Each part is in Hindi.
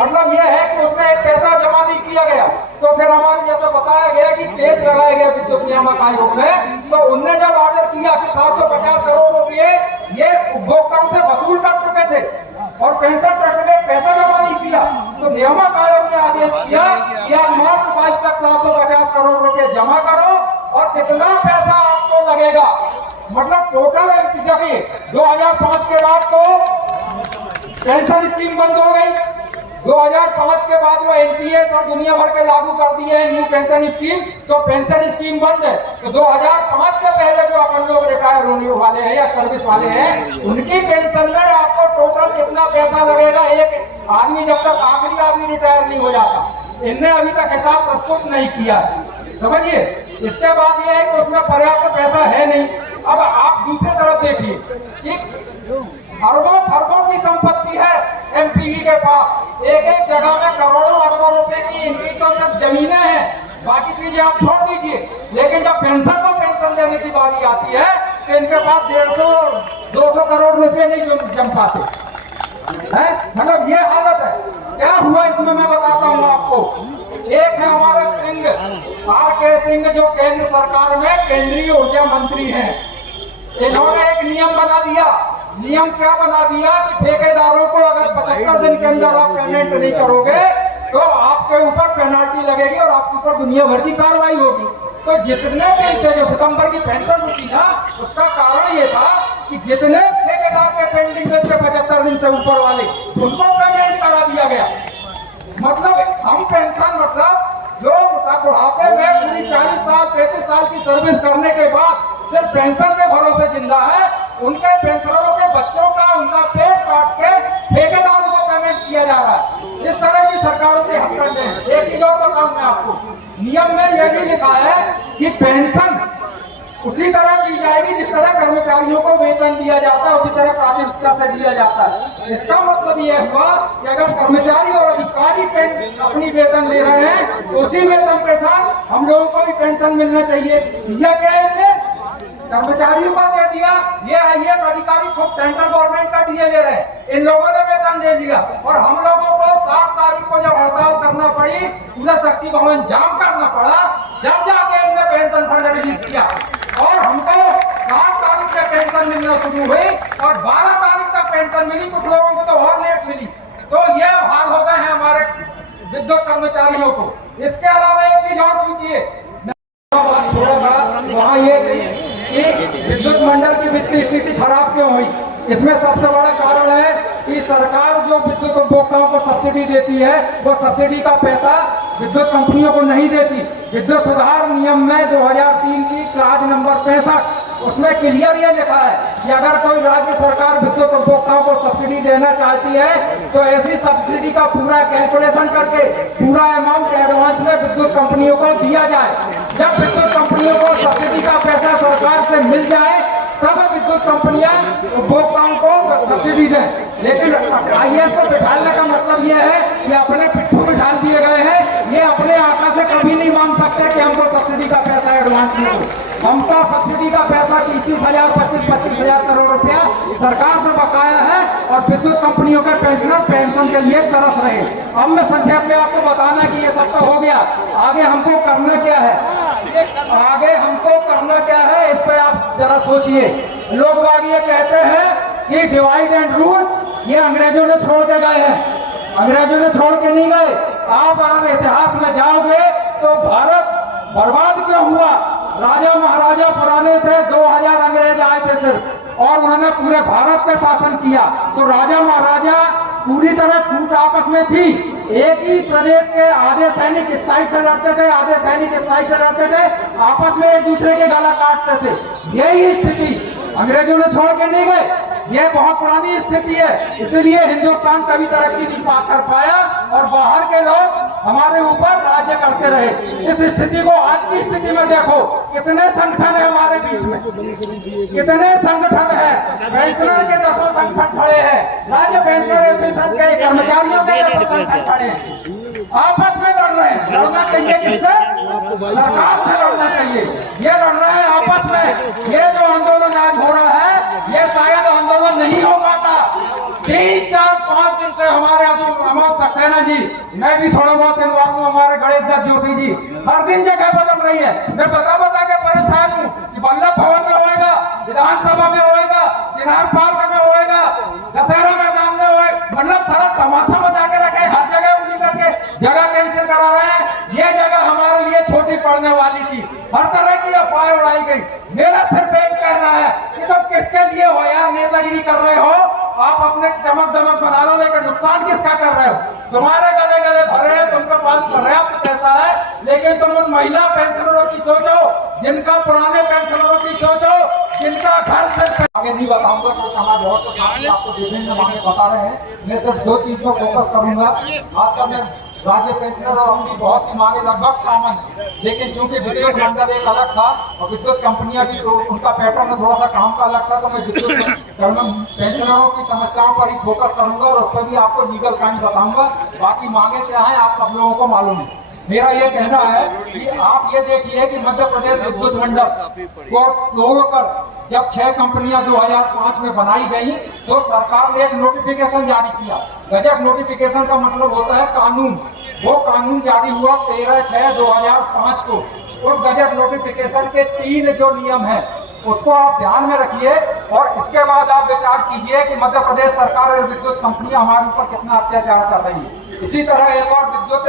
मतलब यह है कि उसने एक पैसा जमा नहीं किया गया, तो फिर हमारे जैसा बताया गया कि केस लगाया गया विद्युत नियामक आयोग में। तो उनने जब ऑर्डर किया कि 750 करोड़ रुपए ये उपभोक्ताओं से वसूल कर चुके थे और पेंशन ट्रस्ट ने पैसा जमा नहीं किया, तो नियामक आयोग ने आदेश किया कि आप मार्च 22 तक 750 करोड़ रुपए जमा करो और कितना पैसा आपको लगेगा। मतलब टोटल देखिए 2005 के बाद तो पेंशन स्कीम बंद हो गई, 2005 के बाद वो एनपीएस और दुनिया भर के लागू कर दिए हैं न्यू पेंशन स्कीम, तो पेंशन स्कीम बंद है। तो 2005 के पहले जो अपन लोग रिटायर होने वाले हैं या सर्विस वाले हैं, उनकी पेंशन में आपको टोटल कितना पैसा लगेगा एक आदमी जब तक आखिरी आदमी रिटायर नहीं हो जाता, इनने अभी तक हिसाब प्रस्तुत नहीं किया, समझिए। इसके बाद ये है कि उसमें पर्याप्त पैसा है नहीं। अब आप दूसरी तरफ देखिए कि अरबों खरबों की संपत्ति है एमपीवी के पास, एक एक जगह में करोड़ों अरबों रुपए की इनकी तो सब जमीनें हैं, बाकी चीजें आप छोड़ दीजिए। लेकिन जब पेंशन देने की बारी आती है तो इनके पास 150-200 करोड़ रुपए नहीं जम पाते है। मतलब ये हालत है। क्या हुआ इसमें मैं बताता हूँ आपको। एक है हमारे सिंह, आर.के. सिंह, जो केंद्र सरकार में केंद्रीय ऊर्जा मंत्री हैं। इन्होंने एक नियम बना दिया। नियम क्या बना दिया कि ठेकेदारों को अगर 75 दिन के अंदर आप पेमेंट नहीं करोगे तो आपके ऊपर पेनाल्टी लगेगी और आपके ऊपर दुनिया भर की कार्रवाई होगी। तो जितने भी थे जो सितंबर की पेंशन रुकी ना, उसका कारण ये था कि जितने ठेकेदार के पेंडिंग में थे 75 दिन से ऊपर वाले, उनको पेमेंट करा दिया गया। मतलब हम पेंशन मतलब जो बुढ़ापे में पूरी 40 साल 35 साल की सर्विस करने के बाद सिर्फ पेंशन के भरोसे जिंदा है, उनके पेंशनरों के बच्चों का उनका पेट काट के ठेकेदारों को पेमेंट किया जा रहा है। इस तरह की सरकारों के हरकत है। एक चीज और बताऊं मैं आपको, नियम में यह भी लिखा है कि पेंशन उसी तरह दी जाएगी जिस तरह कर्मचारियों को वेतन दिया जाता है, उसी तरह प्राथमिकता से दिया जाता है। इसका मतलब यह हुआ कि अगर कर्मचारी और अधिकारी अपनी वेतन ले रहे हैं तो उसी वेतन के साथ हम लोगों को भी पेंशन मिलना चाहिए। यह क्या है, कर्मचारियों को दे दिया, ये आईएएस अधिकारी खुद सेंट्रल गवर्नमेंट का डीए ले रहे हैं, इन लोगों ने वेतन दे दिया और हम लोगों को 7 तारीख को जब हड़ताल करना पड़ी, पूरा शक्ति भवन जाम करना पड़ा, जब जाके इनने पेंशन फंड रिलीज किया और हमको 7 तारीख से पेंशन मिलना शुरू हुई और 12 तारीख तक पेंशन मिली, कुछ लोगों को तो और लेट मिली। तो ये हाल हो गए हैं हमारे विद्युत कर्मचारियों को। इसके अलावा एक चीज और पूछिए, वहाँ ये विद्युत मंडल की वित्तीय स्थिति खराब क्यों हुई। इसमें सबसे बड़ा कारण है कि सरकार जो विद्युत उपभोक्ताओं को सब्सिडी देती है, वो सब्सिडी का पैसा विद्युत कंपनियों को नहीं देती। विद्युत सुधार नियम में 2003 की क्लास नंबर 65, उसमें क्लियर ये लिखा है कि अगर कोई राज्य सरकार विद्युत उपभोक्ताओं को सब्सिडी देना चाहती है तो ऐसी सब्सिडी का पूरा कैलकुलेशन करके पूरा अमाउंट एडवांस में विद्युत कंपनियों को दिया जाए। जब विद्युत कंपनियों को सब्सिडी का पैसा सरकार से मिल जाए तब विद्युत कंपनियां उपभोक्ताओं को सब्सिडी दें। लेकिन आईएएस को बिठाने का मतलब यह है कि अपने पिट्ठू बिठा दिए गए हैं, ये अपने आका से कभी नहीं मांग सकते कि हमको सब्सिडी का पैसा एडवांस में दो। हमको सब्सिडी का पैसा 30,000 25,000 करोड़ रुपया सरकार में बकाया है और विद्युत कंपनियों के पेंशनर पेंशन के लिए तरस रहे। अब मैं संक्षेप में आपको बताना कि ये सब तो हो गया, आगे हमको करना क्या है, आगे हमको करना क्या है, इस पर आप जरा सोचिए। लोग बाग ये कहते हैं कि डिवाइड एंड रूल्स ये अंग्रेजों ने छोड़ के गए हैं। अंग्रेजों ने छोड़ के नहीं गए। आप अगर इतिहास में जाओगे तो भारत बर्बाद क्यों हुआ। राजा महाराजा पुराने थे, 2000 अंग्रेज आए थे सिर्फ और उन्होंने पूरे भारत पे शासन किया। तो राजा महाराजा पूरी तरह फूट आपस में थी। एक ही प्रदेश के आधे सैनिक इस साइड से लड़ते थे, आधे सैनिक इस साइड से लड़ते थे, आपस में एक दूसरे के गला काटते थे। यही स्थिति अंग्रेजों ने छोड़ के नहीं गए। यह बहुत पुरानी स्थिति है, इसलिए हिंदुस्तान कभी तरक्की नहीं कर पाया और बाहर के लोग हमारे ऊपर राज्य करते रहे। इस स्थिति को आज की स्थिति में देखो, कितने संगठन है हमारे बीच में, कितने संगठन है। पेंशनर के 10 संगठन खड़े हैं, राज्य पेंशनर एसोसिएशन के कर्मचारियों के 10 संगठन खड़े हैं, आपस में लड़ रहे हैं। लड़ना चाहिए किससे? सरकार से लड़ना चाहिए। ये लड़ रहे हैं आपस में। ये जो आंदोलन आज हो रहा है ये शायद आंदोलन नहीं हो पाता। 3, 4, 5 दिन से हमारे अमर सक्सेना हैं जी, मैं भी थोड़ा बहुत इन्वॉल्व हूँ, हमारे गणेश दत्त जोशी जी, हर दिन जगह बदल रही है। मैं बता के परेशान हूँ कि वल्लभ भवन में होएगा, विधानसभा में होएगा, चिनार पार्क में होएगा, दशहरा मैदान में होएगा, मतलब सारा तमाशा मचा के रखे, हर जगह उंगली करके जगह कैंसिल करा रहे हैं। ये जगह हमारे लिए छोटी पड़ने वाली थी, हर तरह की अफवाह उड़ाई गई। मेरा सिर्फ एक कहना है कि तुम किसके लिए हो यार, नेतागिरी कर रहे हो आप, अपने चमक दमक बना लो, लेकिन नुकसान किसका कर रहे हो? तुम्हारे गले गले भरे हैं, तुमके पास पर्याप्त पैसा है, लेकिन तुम उन महिला पेंशनरों की सोचो, जिनका पुराने पेंशनरों की सोचो, जिनका घर से आगे नहीं बताऊंगा तो समाज बहुत से साथी आपको देखने में मांगे बता रहे हैं। मैं सिर्फ दो चीज पर फोकस करूंगा। खासकर मैं राज्य पेंशनर और उनकी बहुत सी मांगे लगभग कॉमन, लेकिन चूंकि विद्युत मंडल एक अलग था और विद्युत कंपनियां भी तो उनका पैटर्न थोड़ा सा काम का अलग था, तो मैं विद्युत पेंशनरों की समस्याओं पर ही फोकस करूंगा और उस पर भी आपको लीगल काइंड बताऊंगा। बाकी मांगे क्या है आप सब लोगों को मालूम है। मेरा ये कहना है कि आप ये देखिए कि मध्य प्रदेश विद्युत मंडल को तोड़कर जब 6 कंपनियां 2005 में बनाई गई तो सरकार ने एक नोटिफिकेशन जारी किया। गजट नोटिफिकेशन का मतलब होता है कानून। वो कानून जारी हुआ 13/6/2005 को। उस गजट नोटिफिकेशन के 3 जो नियम है उसको आप ध्यान में रखिए और इसके बाद आप विचार कीजिए कि मध्य प्रदेश सरकार और विद्युत कंपनियां हमारे ऊपर कितना अत्याचार कर रही है। इसी तरह एक और विद्युत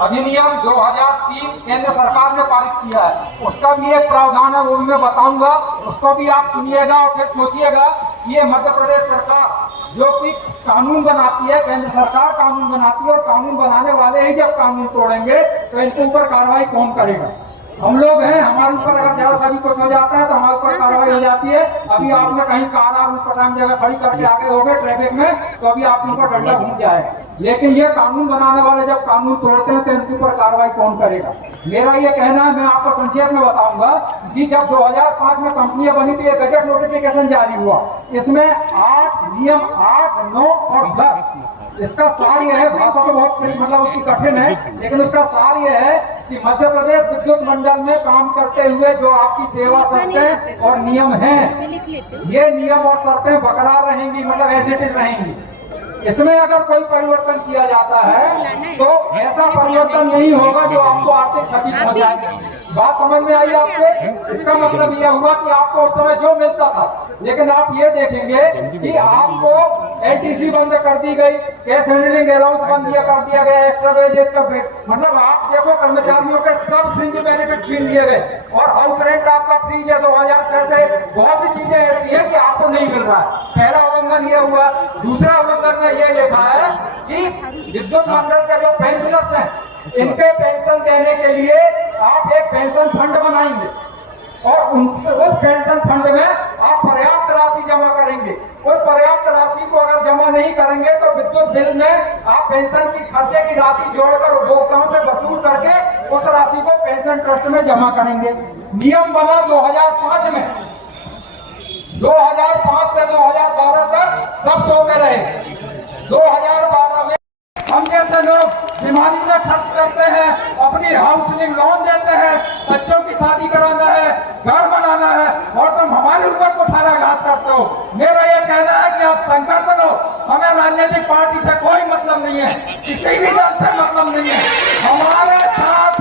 अधिनियम 2003 केंद्र सरकार ने पारित किया है, उसका भी एक प्रावधान है, वो भी मैं बताऊंगा, उसको भी आप सुनिएगा और फिर सोचिएगा कि ये मध्य प्रदेश सरकार जो कि कानून बनाती है, केंद्र सरकार कानून बनाती है और कानून बनाने वाले ही जब कानून तोड़ेंगे तो इनके ऊपर कार्रवाई कौन करेगा? हम लोग हैं, हमारे ऊपर अगर जरा सा भी कुछ हो जाता है तो हमारे ऊपर कार्रवाई हो जाती है। अभी आपने कहीं कार आप ऊपर जगह खड़ी करके आगे हो गए ट्रैफिक में तो अभी आपके ऊपर डंडा घूम जाएगा, लेकिन ये कानून बनाने वाले जब कानून तोड़ते हैं तो इनके ऊपर कार्रवाई कौन करेगा? मेरा ये कहना है, मैं आपको संक्षेप में बताऊंगा कि जब 2005 में कंपनियां बनी थी, गजट नोटिफिकेशन जारी हुआ, इसमें 8 नियम 8, 9 और 10। इसका सार यह है, भाषा तो बहुत मतलब उसकी कठिन है, लेकिन उसका सार यह है कि मध्य प्रदेश विद्युत मंडल में काम करते हुए जो आपकी सेवा शर्तें और नियम हैं, ये नियम और शर्तें बरकरार रहेंगी, मतलब एज इट इज रहेंगी। इसमें अगर कोई परिवर्तन किया जाता है तो ऐसा परिवर्तन नहीं होगा जो आपको आर्थिक क्षति पहुंचाएगा। बात समझ में आई आपके? इसका मतलब यह हुआ कि आपको उस समय जो मिलता था, लेकिन आप ये देखेंगे कि आपको एलटीसी बंद कर दी गई, कैश हैंडलिंग अलाउंस बंद कर दिया गया, एक्स्ट्रा वेजेज का मतलब आप देखो कर्मचारियों के सब फ्रिंज बेनिफिट छीन लिए गए और हाउस रेंट आपका फ्रीज है 2006 से। बहुत सी चीजें ऐसी है कि आपको नहीं मिल रहा है। पहला उल्लंघन ये हुआ। दूसरा उल्लंघन में ये लिखा है कि विद्युत मंडल के जो पेंशनर्स हैं इनके पेंशन देने के लिए आप एक पेंशन फंड बनाएंगे और उस पेंशन फंड में आप पर्याप्त राशि जमा करेंगे। उस पर्याप्त राशि को अगर जमा नहीं करेंगे तो विद्युत बिल में आप पेंशन की खर्चे की राशि जोड़कर उपभोक्ताओं से वसूल करके उस राशि को पेंशन ट्रस्ट में जमा करेंगे। नियम बना 2005 में। 2005 से 2012 तक सब सोते रहे। 2012 में हम जैसे लोग बीमारी में खर्च करते हैं, अपनी हाउसिंग लोन देते हैं, बच्चों की शादी कराना है, घर बनाना है, और तुम हमारे ऊपर कुठाराघात करते हो। मेरा ये कहना है कि आप संकल्प लो, हमें राजनीतिक पार्टी से कोई मतलब नहीं है, किसी भी दल से मतलब नहीं है। हमारे साथ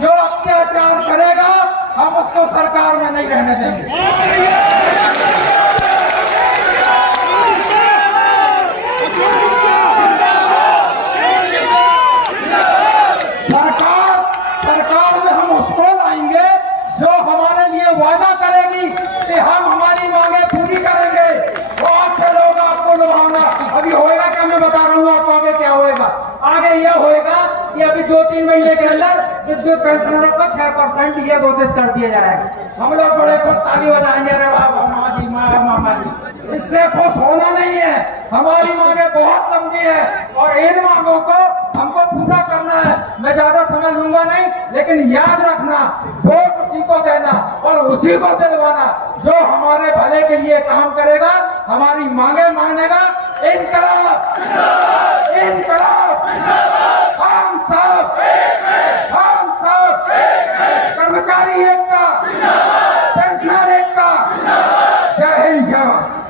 जो अत्याचार करेगा हम उसको सरकार में नहीं रहने देंगे। सरकार में हम उसको लाएंगे जो हमारे लिए वादा करेगी कि हम हमारी मांगे पूरी करेंगे। बहुत से लोग आपको लुभावना अभी होएगा क्या, मैं बता रहा हूँ आपको आगे क्या होएगा। आगे यह होएगा कि अभी 2-3 महीने के अंदर विद्युत पेंशनरों को 6% ये घोषित कर दिया जाएगा। हम लोग बड़े खुश ताली बजाएंगे, अरे वाह मामा जी, मामा जी। इससे खुश होना नहीं है, हमारी मांगे बहुत लंबी है और इन मांगों को हमको पूरा करना है। मैं ज्यादा समझ लूंगा नहीं, लेकिन याद रखना, वोट उसी को देना और उसी को दिलवाना जो हमारे भले के लिए काम करेगा, हमारी मांगे मानेगा। इनकलाब, इनकलाब, हम सब कर्मचारी एकता, पेंशनर एकता। जय हिंद, जय भारत।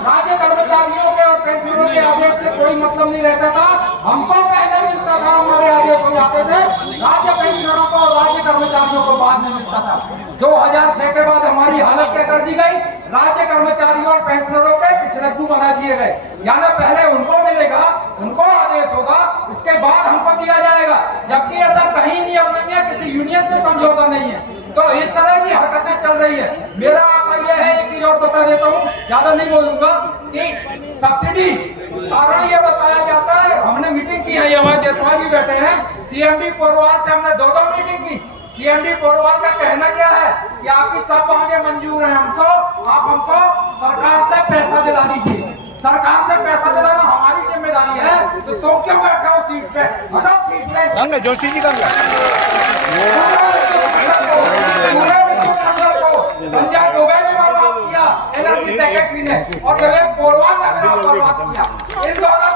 राज्य कर्मचारियों के और पेंशनरों के आदेश से कोई मतलब नहीं रहता था। हमको पहले मिलता था, हमारे आदेश हो जाते थे, राज्य पेंशनरों को और राज्य कर्मचारियों को बाद में मिलता था। 2006 के बाद हमारी हालत क्या कर दी गई, राज्य कर्मचारियों और पेंशनरों के पिछड़ू बना दिए गए। यानी पहले उनको मिलेगा, उनको आदेश होगा, इसके बाद हमको दिया जाएगा, जबकि ऐसा कहीं नियम नहीं है, किसी यूनियन से समझौता नहीं है। तो इस तरह की हरकतें चल रही है। मेरा आपका यह है, एक चीज और बता देता हूँ, ज्यादा नहीं बोलूंगा, कि सब्सिडी कारण ये बताया जाता है, हमने मीटिंग की है, हमारे जसवाल भी बैठे हैं, सीएमडी पोरवाल से हमने 2 मीटिंग की। सीएमडी पोरवाल का कहना क्या है कि आपकी सब मांगे मंजूर है हमको, आप हमको सरकार से पैसा दिला दीजिए। सरकार से पैसा दिलाना हमारी जिम्मेदारी है, तो तुम क्यों बैठे हो सीट पे, हटाओ सीट से। जोशी जी का संजय डोभाल ने बर्बाद किया, एनर्जी सेक्रेटरी ने, और विवेक पोरवाल ने बर्बाद किया। इन दोनों